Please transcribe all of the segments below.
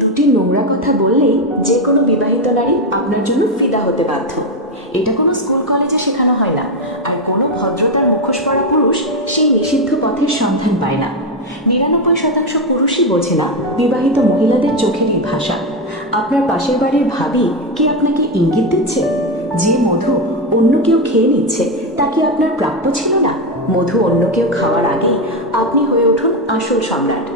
দুটি নোংরা কথা বললেই যে কোনো বিবাহিত নারী আপনার জন্য ফিদা হতে বাধ্য। এটা কোনো স্কুল কলেজে শেখানো হয় না, আর কোনো ভদ্রতার মুখোশ পরা পুরুষ সেই নিষিদ্ধ পথের সন্ধান পায় না। 99% পুরুষই বোঝে না বিবাহিত মহিলাদের চোখের এই ভাষা। আপনার পাশের বাড়ির ভাবি কি আপনাকে ইঙ্গিত দিচ্ছে? যে মধু অন্য কেউ খেয়ে নিচ্ছে তা কি আপনার প্রাপ্য ছিল না? মধু অন্য কেউ খাওয়ার আগেই আপনি হয়ে উঠুন আসল সম্রাট।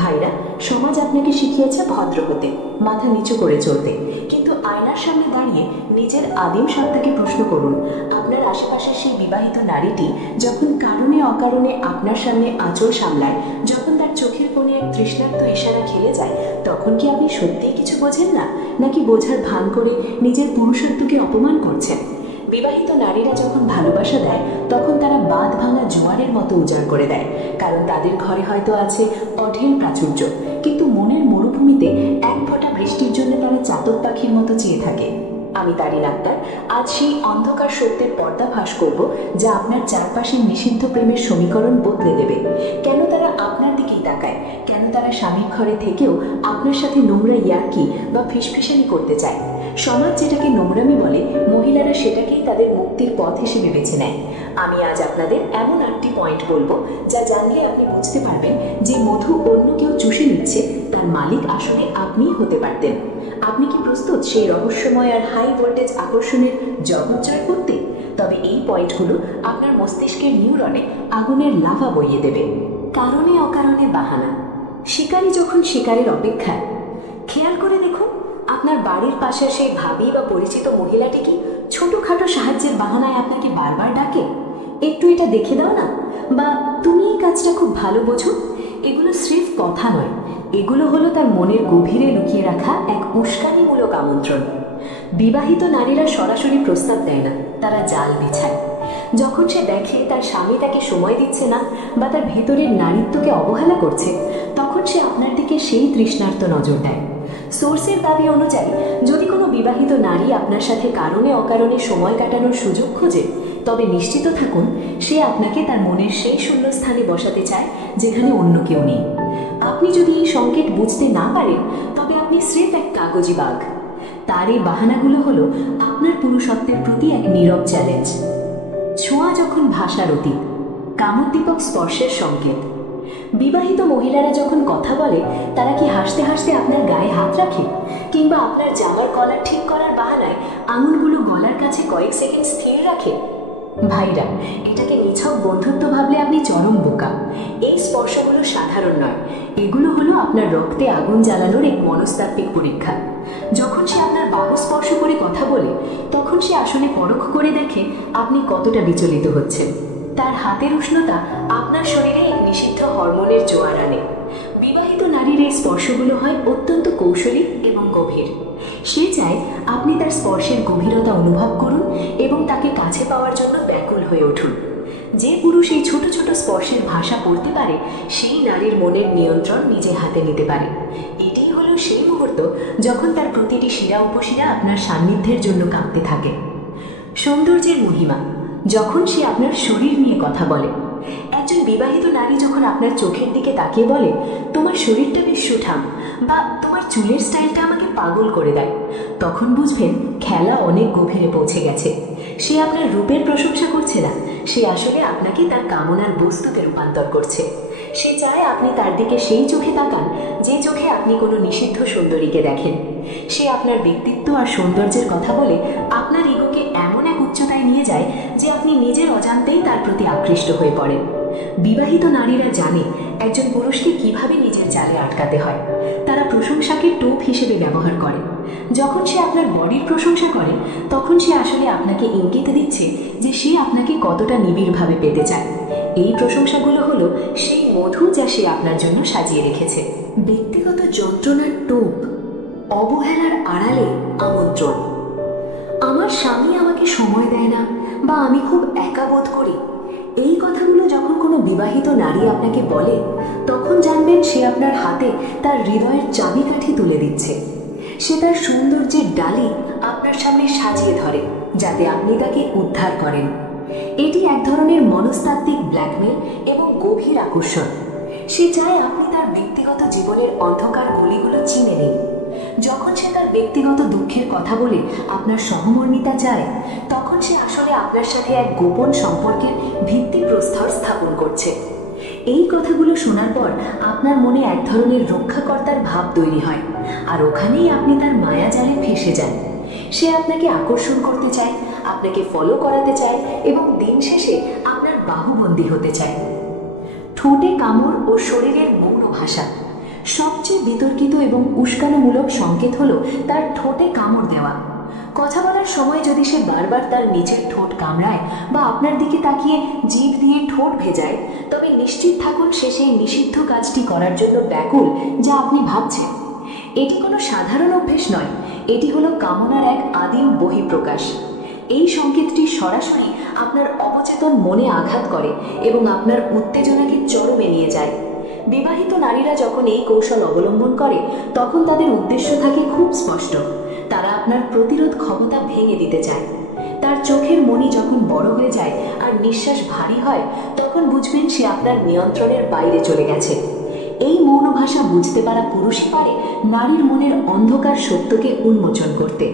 ভাইরা, সমাজ আপনাকে শিখিয়েছে ভদ্র হতে, মাথা নিচু করে চলতে, কিন্তু আয়নার সামনে দাঁড়িয়ে নিজের আদিম সত্তাকে প্রশ্ন করুন। আপনার আশেপাশে সেই বিবাহিত নারীটি যখন কারণে অকারণে আপনার সামনে আঁচল সামলায়, যখন তার চোখের কোণে এক তৃষ্ণার্ত ইশারা খেলে যায়, তখন কি আপনি সত্যিই কিছু বোঝেন না, নাকি বোঝার ভান করে নিজের পুরুষত্বকে অপমান করছেন? বিবাহিত নারীরা যখন ভালোবাসা দেয় তখন তারা বাঁধ ভাঙা জোয়ারের মতো উজাড় করে দেয়, কারণ তাদের ঘরে হয়তো আছে অঢেল প্রাচুর্য, কিন্তু মনের মরুভূমিতে এক ফোঁটা বৃষ্টির জন্য তারা চাতক পাখির মতো চেয়ে থাকে। আমি তারিন আক্তার আজ সেই অন্ধকার সত্যের পর্দাফাঁস করব, যা আপনার চারপাশের নিষিদ্ধ প্রেমের সমীকরণ বদলে দেবে। কেন তারা আপনার দিকেই তাকায়, কেন তারা স্বামীর ঘরে থেকেও আপনার সাথে নোংরা ইয়ার্কি বা ফিসফিসানি করতে চায়। সমাজ যেটাকে নোংরামি বলে, মহিলারা সেটাকেই তাদের মুক্তির পথ হিসেবে বেছে নেয়। আমি আজ আপনাদের এমন 8টি পয়েন্ট বলবো যা জানলে আপনি বুঝতে পারবেন যে মধু অন্য কেউ চুষে নিচ্ছে, তার মালিক আসলে আপনিই হতে পারতেন। আপনি কি প্রস্তুত সেই রহস্যময় আর হাই ভোল্টেজ আকর্ষণের জগৎ জয় করতে? তবে এই পয়েন্টগুলো আপনার মস্তিষ্কের নিউরনে আগুনের লাভা বইয়ে দেবে। কারণে অকারণে বাহানা। শিকারী যখন শিকারের অপেক্ষায়। খেয়াল করে দেখুন, আপনার বাড়ির পাশে সেই ভাবি বা পরিচিত মহিলাটি কি ছোটখাটো সাহায্যের বাহানায় আপনাকে বারবার ডাকে? একটু এটা দেখে দাও না, বা তুমি এই কাজটা খুব ভালো বোঝো। এগুলো স্রেফ কথা নয়, এগুলো হলো তার মনের গভীরে লুকিয়ে রাখা এক উস্কানিমূলক আমন্ত্রণ। বিবাহিত নারীরা সরাসরি প্রস্তাব দেয় না, তারা জাল বিছায়। যখন সে দেখে তার স্বামী তাকে সময় দিচ্ছে না বা তার ভেতরের নারীত্বকে অবহেলা করছে, তখন সে আপনার দিকে সেই তৃষ্ণার্ত নজর দেয়। সোর্সের দাবি অনুযায়ী, যদি কোনো বিবাহিত নারী আপনার সাথে কারণে অকারণে সময় কাটানোর সুযোগ খোঁজে, তবে নিশ্চিত থাকুন সে আপনাকে তার মনের সেই শূন্যস্থানে বসাতে চায় যেখানে অন্য কেউ নেই। আপনি যদি এই সংকেত বুঝতে না পারেন, তবে আপনি স্রেফ এক কাগজি বাঘ। তার এই বাহানাগুলো হলো আপনার পুরুষত্বের প্রতি এক নীরব চ্যালেঞ্জ। ছোঁয়া যখন ভাষার অতীত, কামোদ্দীপক স্পর্শের সংকেত। বিবাহিত মহিলারা যখন কথা বলে, তারা কি হাসতে হাসতে আপনার গায়ে হাত রাখে, কিংবা আপনার জামার কলার ঠিক করার বাহানায় আঙুলগুলো গলার কাছে কয়েক সেকেন্ড স্থির রাখে? ভাইরা, এটাকে নিছক বন্ধুত্ব ভাবলে আপনি চরম বোকা। এই স্পর্শগুলো সাধারণ নয়, এগুলো হলো আপনার রক্তে আগুন জ্বালানোর এক মনস্তাত্ত্বিক পরীক্ষা। যখন সে আপনার বাহু স্পর্শ করে কথা বলে, তখন সে আসলে পরখ করে দেখে আপনি কতটা বিচলিত হচ্ছেন। তার হাতের উষ্ণতা আপনার শরীরে এক নিষিদ্ধ হরমোনের জোয়ার আনে। বিবাহিত নারীর এই স্পর্শগুলো হয় অত্যন্ত কৌশলী এবং গভীর। সে চায় আপনি তার স্পর্শের গভীরতা অনুভব করুন এবং তাকে কাছে পাওয়ার জন্য ব্যাকুল হয়ে উঠুন। যে পুরুষ এই ছোট ছোট স্পর্শের ভাষা পড়তে পারে, সেই নারীর মনের নিয়ন্ত্রণ নিজে হাতে নিতে পারে। এটাই হলো সেই মুহূর্ত যখন তার প্রতিটি শিরা উপশিরা আপনার সান্নিধ্যের জন্য কাঁপতে থাকে। সৌন্দর্যের মহিমা। যখন সে আপনার শরীর নিয়ে কথা বলে, একজন বিবাহিত নারী যখন আপনার চোখের দিকে তাকিয়ে বলে, তোমার শরীরটা বেশ সুঠাম, বা তোমার চুলের স্টাইলটা আমাকে পাগল করে দেয়, তখন বুঝবেন খেলা অনেক গভীরে পৌঁছে গেছে। সে আপনার রূপের প্রশংসা করছে না, সে আসলে আপনাকে তার কামনার বস্তুতে রূপান্তর করছে। সে চায় আপনি তার দিকে সেই চোখে তাকান যে চোখে আপনি কোনো নিষিদ্ধ সুন্দরীকে দেখেন। সে আপনার ব্যক্তিত্ব আর সৌন্দর্যের কথা বলে আপনার ইগোকে এমন এক উচ্চতায় নিয়ে যায় যে আপনি নিজের অজান্তেই তার প্রতি আকৃষ্ট হয়ে পড়েন। বিবাহিত নারীরা জানে একজন পুরুষকে কিভাবে নিজের জালে আটকাতে হয়। তারা প্রশংসাকে টোপ হিসেবে ব্যবহার করে। যখন সে আপনার বডির প্রশংসা করে, তখন সে আসলে আপনাকে ইঙ্গিত দিচ্ছে যে সে আপনাকে কতটা নিবিড়ভাবে পেতে চায়। এই প্রশংসাগুলো হলো সেই মধু যা সে আপনার জন্য সাজিয়ে রেখেছে। ব্যক্তিগত যন্ত্রণার টোপ, অবহেলার আড়ালে আমন্ত্রণ। আমার স্বামী আমাকে সময় দেয় না, বা আমি খুব একা বোধ করি, এই কথাগুলো যখন কোনো বিবাহিত নারী আপনাকে বলে, তখন জানবেন সে আপনার হাতে তার হৃদয়ের চাবিকাঠি তুলে দিচ্ছে। সে তার সৌন্দর্যের ডালি আপনার সামনে সাজিয়ে ধরে যাতে আপনি তাকে উদ্ধার করেন। এটি এক ধরনের মনস্তাত্ত্বিক ব্ল্যাকমেল এবং গভীর আকর্ষণ। সে চায় আপনি তার ব্যক্তিগত জীবনের অন্ধকার গলিগুলো চিনে নিন। ব্যক্তিগত দুঃখের কথা বলে আপনার সহমর্মিতা চায়, তখন সে আসলে আপনার সাথে এক গোপন সম্পর্কের ভিত্তিপ্রস্তর স্থাপন করছে। এই কথাগুলো শোনার পর আপনার মনে এক ধরনের রক্ষাকর্তার ভাব তৈরি হয়, আর ওখানেই আপনি তার মায়াজালে ফেঁসে যান। সে আপনাকে আকর্ষণ করতে চায়, আপনাকে ফলো করাতে চায় এবং দিন শেষে আপনার বাহুবন্দী হতে চায়। ঠোঁটে কামড় ও শরীরের মৌন ভাষা। সবচেয়ে বিতর্কিত এবং উস্কানোমূলক সংকেত হলো তার ঠোঁটে কামড় দেওয়া। কথা বলার সময় যদি সে বারবার তার নিজের ঠোঁট কামড়ায় বা আপনার দিকে তাকিয়ে জিভ দিয়ে ঠোঁট ভেজায়, তবে নিশ্চিত থাকুন সে সেই নিষিদ্ধ কাজটি করার জন্য ব্যাকুল যা আপনি ভাবছেন। এটি কোনো সাধারণ অভ্যেস নয়, এটি হলো কামনার এক আদিম বহিঃপ্রকাশ। এই সংকেতটি সরাসরি আপনার অবচেতন মনে আঘাত করে এবং আপনার উত্তেজনাকে চরমে নিয়ে যায়। বিবাহিত নারীরা যখন এই কৌশল অবলম্বন করে তখন তাদের উদ্দেশ্য থাকে খুব স্পষ্ট। তারা আপনার প্রতিরোধ ক্ষমতা ভেঙে দিতে চায়। তার চোখের মণি যখন বড় হয়ে যায় আর নিঃশ্বাস ভারী হয়, তখন বুঝবেন সে আপনার নিয়ন্ত্রণের বাইরে চলে গেছে। এই মৌন ভাষা বুঝতে পারা পুরুষই পারে নারীর মনের অন্ধকার সত্যকে উন্মোচন করতে।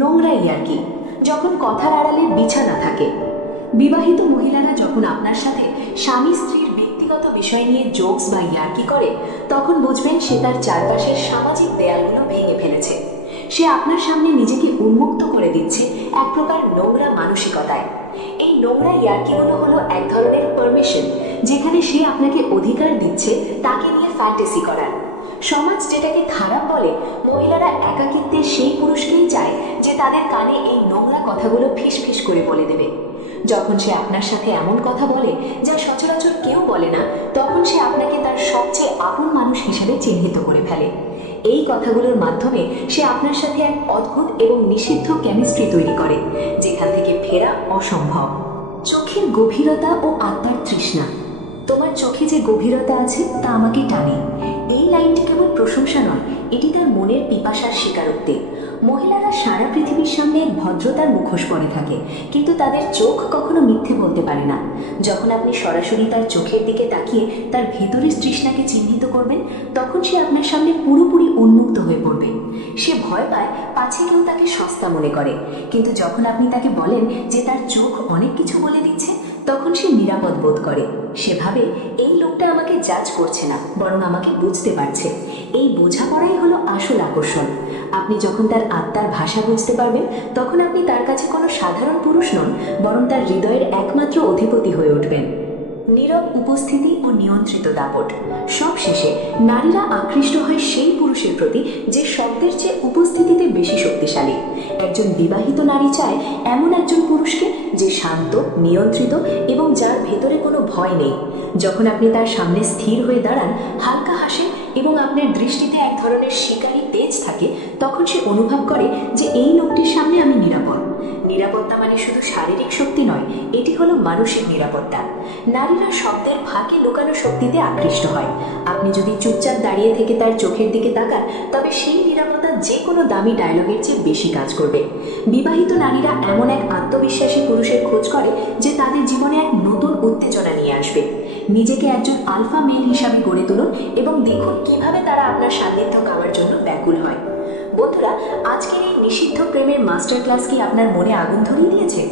নোংরা ইয়ার্কি। যখন কথার আড়ালে বিছানা থাকে। বিবাহিত মহিলারা যখন আপনার সাথে স্বামী স্ত্রীর ব্যক্তিগত বিষয় নিয়ে জোকস বা ইয়ার্কি করে, তখন বুঝবেন সে তার চারপাশের সামাজিক দেয়ালগুলো ভেঙে ফেলেছে। সে আপনার সামনে নিজেকে উন্মুক্ত করে দিচ্ছে এক প্রকার নোংরা মানসিকতায়। এই নোংরা ইয়ার্কিগুলো হলো এক ধরনের পারমিশন, যেখানে সে আপনাকে অধিকার দিচ্ছে তাকে নিয়ে ফ্যান্টাসি করার। সমাজ যেটাকে খারাপ বলে, মহিলারা একাকিত্বের সেই পুরুষকেই চায় যে তাদের কানে এই নোংরা কথাগুলো ফিস ফিস করে বলে দেবে। যখন সে আপনার সাথে এমন কথা বলে যা সচরাচর কেউ বলে না, তখন সে আপনাকে তার সবচেয়ে আপন মানুষ হিসেবে চিহ্নিত করে ফেলে। এই কথাগুলোর মাধ্যমে সে আপনার সাথে এক অদ্ভুত এবং নিষিদ্ধ কেমিস্ট্রি তৈরি করে, যেখান থেকে ফেরা অসম্ভব। চোখের গভীরতা ও আত্মার তৃষ্ণা। তোমার চোখে যে গভীরতা আছে তা আমাকে টানে। এই লাইনটি কেবল প্রশংসা নয়, এটি তার মনের পিপাসার স্বীকারোক্তি। মহিলারা সারা পৃথিবীর সামনে এক ভদ্রতার মুখোশ পরে থাকে, কিন্তু তাদের চোখ কখনো মিথ্যে বলতে পারে না। যখন আপনি সরাসরি তার চোখের দিকে তাকিয়ে তার ভেতরের তৃষ্ণাকে চিহ্নিত করবেন, তখন সে আপনার সামনে পুরোপুরি উন্মুক্ত হয়ে পড়বে। সে ভয় পায় পাছে কেউ তাকে সস্তা মনে করে, কিন্তু যখন আপনি তাকে বলেন যে তার চোখ অনেক কিছু বলে দিচ্ছে, তখন সে নিরাপদ বোধ করে। সে ভাবে এই লোকটা আমাকে জাজ করছে না, বরং আমাকে বুঝতে পারছে। এই বোঝাপড়াই হলো আসল আকর্ষণ। আপনি যখন তার আত্মার ভাষা বুঝতে পারবেন, তখন আপনি তার কাছে কোনো সাধারণ পুরুষ নন, বরং তার হৃদয়ের একমাত্র অধিপতি হয়ে উঠবেন। নীরব উপস্থিতি ও নিয়ন্ত্রিত দাপট। সব শেষে নারীরা আকৃষ্ট হয় সেই পুরুষের প্রতি যে শব্দের চেয়ে উপস্থিতিতে বেশি শক্তিশালী। একজন বিবাহিত নারী চায় এমন একজন পুরুষকে যে শান্ত, নিয়ন্ত্রিত এবং যার ভেতরে কোনো ভয় নেই। যখন আপনি তার সামনে স্থির হয়ে দাঁড়ান, হালকা হাসেন এবং আপনার দৃষ্টিতে এক ধরনের শিকারী তেজ থাকে, তখন সে অনুভব করে যে এই লোকটির সামনে আমি নিরাপদ। নিরাপত্তা মানে শুধু শারীরিক শক্তি নয়, এটি হলো মানসিক নিরাপত্তা। নারীরা শব্দের ফাঁকে লুকানো শক্তিতে আকৃষ্ট হয়। আপনি যদি চুপচাপ দাঁড়িয়ে থেকে তার চোখের দিকে তাকান, তবে সেই নিরাপত্তা যে কোনো দামি ডায়লগের চেয়ে বেশি কাজ করবে। বিবাহিত নারীরা এমন এক আত্মবিশ্বাসী পুরুষের খোঁজ করে যে তাদের জীবনে এক নতুন উত্তেজনা নিয়ে আসবে। নিজেকে একজন আলফা মেল হিসাবে গড়ে তুলুন এবং দেখুন কিভাবে তারা আপনার সান্নিধ্য পাওয়ার জন্য ব্যাকুল হয়। বন্ধুরা, আজকের এই নিষিদ্ধ প্রেমের মাস্টার ক্লাস কি আপনার মনে আগুন ধরিয়ে দিয়েছে?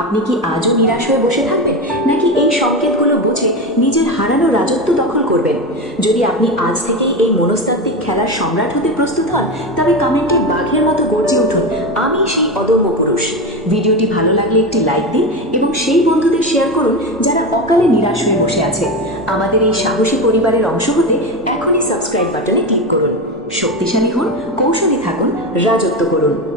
আপনি কি আজও নিরাশ হয়ে বসে থাকবেন, নাকি এই সংকেতগুলো বুঝে নিজের হারানো রাজত্ব দখল করবেন? যদি আপনি আজ থেকেই এই মনস্তাত্ত্বিক খেলার সম্রাট হতে প্রস্তুত হন, তবে কমেন্টে বাঘের মতো গর্জে উঠুন, আমি সেই অদম্য পুরুষ। ভিডিওটি ভালো লাগলে একটি লাইক দিন এবং সেই বন্ধুদের শেয়ার করুন যারা অকালে নিরাশ হয়ে বসে আছে। আমাদের এই সাহসী পরিবারের অংশ হতে এখনই সাবস্ক্রাইব বাটনে ক্লিক করুন। শক্তিশালী হন, কৌশলী থাকুন, রাজত্ব করুন।